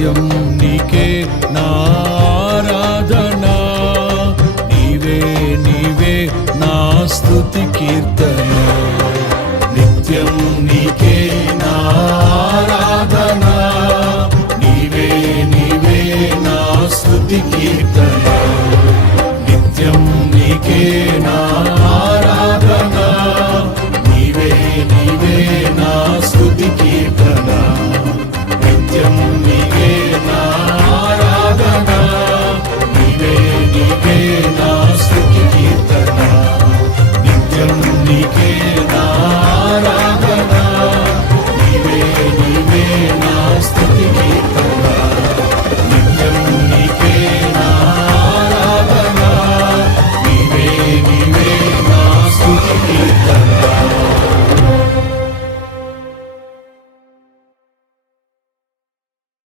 నిత్యం నీకే నా ఆరాధన, నీవే నీవే నా స్తుతి కీర్తన. నిత్యం నీకే నా ఆరాధన, నీవే నీవే నా స్తుతి కీర్తన. నిత్యం నీకే నా ఆరాధన, నీవే నీవే నా స్తుతి కీర్తన. నిత్యం నీకే నా